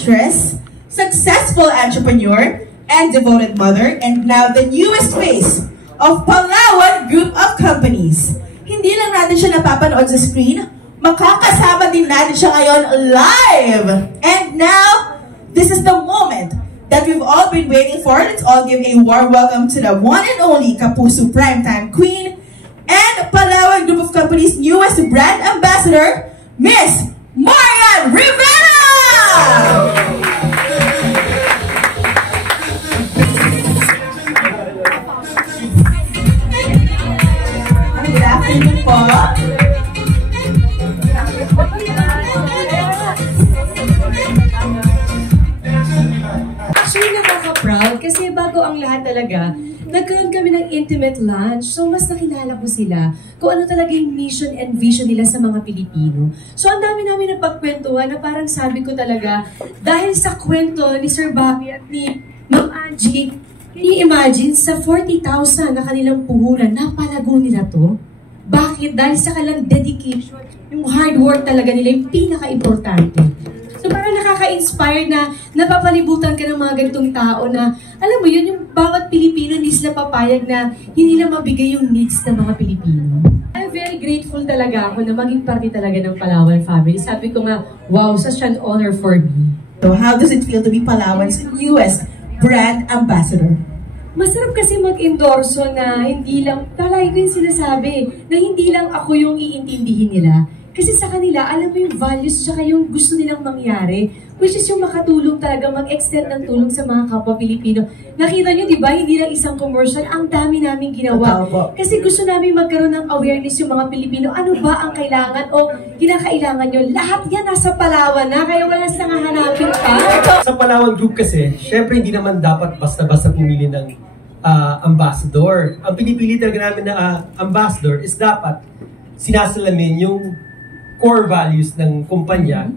actress, successful entrepreneur, and devoted mother, and now the newest face of Palawan Group of Companies. Hindi lang natin siya napapanood sa screen, makakasama din natin siya ngayon live. And now, this is the moment that we've all been waiting for. Let's all give a warm welcome to the one and only Kapuso Primetime Queen and Palawan Group of Companies' newest brand ambassador, Miss Marian Rivera! Good afternoon po. Actually, nakaka-proud kasi bago ang lahat talaga, nagkaroon kami ng intimate lunch. So, mas nakilala ko sila kung ano talaga yung mission and vision nila sa mga Pilipino. So, ang dami namin napagkwentuhan na parang sabi ko talaga, dahil sa kwento ni Sir Bobby at ni Ma'am Angie, i-imagine sa 40,000 na kanilang puhunan, napalago nila to. Bakit? Dahil sa kanilang dedication, yung hard work talaga nila, yung pinaka-importante. So parang nakaka-inspire na napapalibutan ka ng mga ganitong tao na, alam mo yun, yung bawat Pilipino hindi sila papayag na hindi nila mabigay yung needs ng mga Pilipino. I'm very grateful talaga ako na maging parte talaga ng Palawan family. Sabi ko nga, wow, such an honor for me. So how does it feel to be Palawan's newest brand ambassador? Masarap kasi mag-endorso na hindi lang, palagi ko yung sinasabi, na hindi lang ako yung iintindihin nila. Kasi sa kanila, alam mo yung values tsaka yung gusto nilang mangyari, which is yung makatulong talaga, mag-extend ng tulong sa mga kapwa Pilipino. Nakita nyo, di ba, hindi lang isang commercial, ang dami namin ginawa. Kasi gusto namin magkaroon ng awareness yung mga Pilipino, ano ba ang kailangan o kinakailangan nyo. Lahat yan nasa Palawan na, kaya wala sa hanapin pa. Sa Palawan Group kasi, syempre hindi naman dapat basta-basta pumili ng ambassador. Ang pinipili talaga namin na ambassador is dapat sinasalamin yung core values ng kumpanya.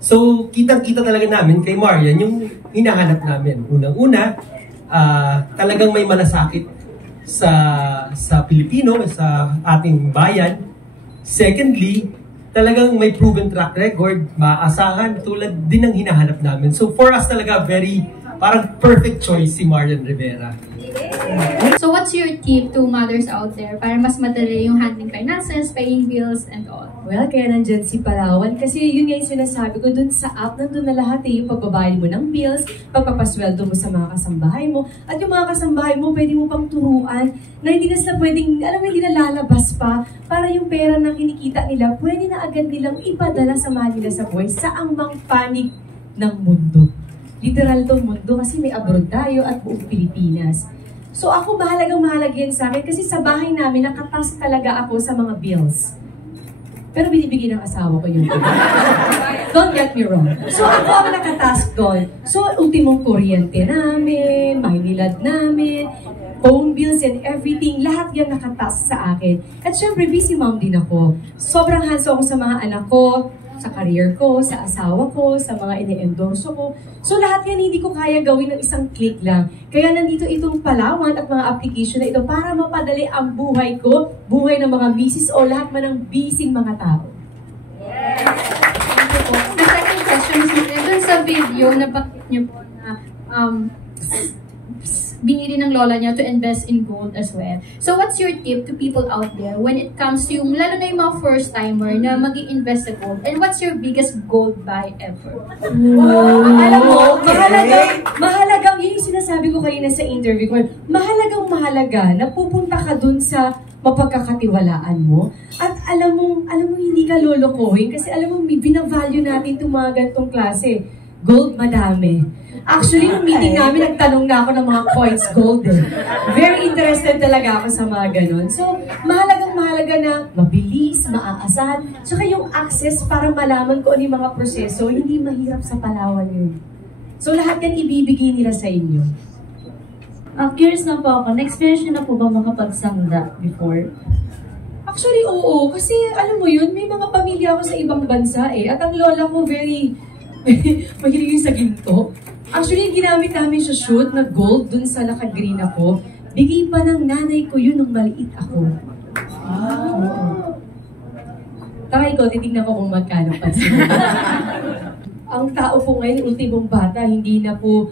So, kitang-kita talaga namin kay Marian yung hinahanap namin. Unang-una, talagang may malasakit sa Pilipino, sa ating bayan. Secondly, talagang may proven track record, maaasahan, tulad din ng hinahanap namin. So, for us talaga, parang perfect choice si Marian Rivera. So what's your tip to mothers out there para mas madali yung handling finances, paying bills, and all? Well, kaya nandyan si Palawan kasi yun nga yung sinasabi ko, dun sa app, nandun na lahat yung pagbabayad mo ng bills, pagpapasweldo mo sa mga kasambahay mo, at yung mga kasambahay mo, pwede mo pang turuan na hindi na sila pwedeng, alam mo, hindi na lalabas pa para yung pera na kinikita nila, pwede na agad nilang ipadala sa mahal nila sa buhay sa angmang panig ng mundo. Literal to mundo kasi may abroad tayo at buong Pilipinas. So ako mahalagang yan sa akin kasi sa bahay namin nakatask talaga ako sa mga bills. Pero binibigyan ng asawa ko yun. Don't get me wrong. So ako ang nakatask doon. So ultimong kuryente namin, mahinilad namin, phone bills and everything, lahat yan nakatask sa akin. At syempre busy mom din ako. Sobrang hands-on ako sa mga anak ko, sa career ko, sa asawa ko, sa mga ine-endorso ko. So lahat yan hindi ko kaya gawin ng isang click lang. Kaya nandito itong Palawan at mga application na ito para mapadali ang buhay ko, buhay ng mga misis o lahat man ng busy mga tao. Yes! Thank you po. The second question is, dun sa video, nabanggit niyo po na binili ng lola niya to invest in gold as well. So what's your tip to people out there when it comes to yung, lalo na yung mga first-timer na mag-i-invest sa gold? And what's your biggest gold buy ever? Alam mo, mahalagang, yun yung sinasabi ko kanina sa interview ko, mahalaga na pupunta ka dun sa mapagkakatiwalaan mo. At alam mo hindi ka lolokohin kasi alam mo, binavalue natin itong mga ganitong klase. Gold, madami. Actually, yung meeting namin, nagtanong na ako ng mga coins gold. Very interested talaga ako sa mga ganun. So, mahalaga na mabilis, maaasahan, tsaka yung access para malaman ko ano yung mga proseso, hindi mahirap sa Palawan yun. So, lahat yan ibibigay nila sa inyo. Curious na po ako, na-experience nyo na po ba makapagsangla before? Actually, oo. Kasi, alam mo yun, may mga pamilya ako sa ibang bansa eh. At ang lola ko, very mahilig yung sa ginto. Actually, ginamit namin sa shoot na gold dun sa naka-green ako. Bigay pa ng nanay ko yun nung maliit ako. Try ko, titignan ko kung magkano pa sila. ang tao po ngayon, ultimong bata, hindi na po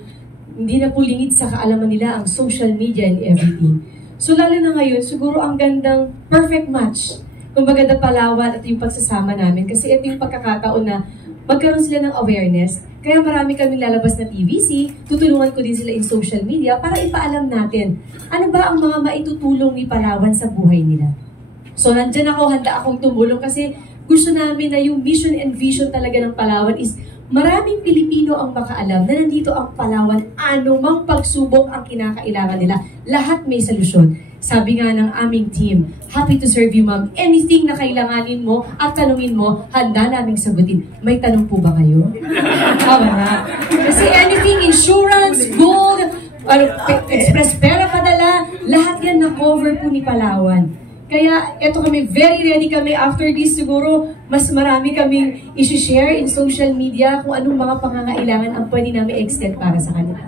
lingid sa kaalaman nila ang social media and everything. So lalo na ngayon, siguro ang gandang perfect match. Kumbaga na Palawan at yung pagsasama namin. Kasi ito yung pagkakataon na magkaroon sila ng awareness. Kaya marami kaming lalabas na TVC, tutulungan ko din sila in social media para ipaalam natin ano ba ang mga maitutulong ni Palawan sa buhay nila. So nandyan ako, handa akong tumulong kasi gusto namin na yung mission and vision talaga ng Palawan is maraming Pilipino ang makaalam na nandito ang Palawan, anumang pagsubok ang kinakailangan nila. Lahat may solusyon. Sabi nga ng aming team, happy to serve you, ma'am. Anything na kailanganin mo at tanungin mo, handa naming sagutin. May tanong po ba kayo? Tama na. Kasi anything, insurance, gold, express pera padala, lahat yan na-cover po ni Palawan. Kaya eto kami, very ready kami. After this, siguro, mas marami kaming isi-share in social media kung anong mga pangangailangan ang pwede namin extend para sa kanila.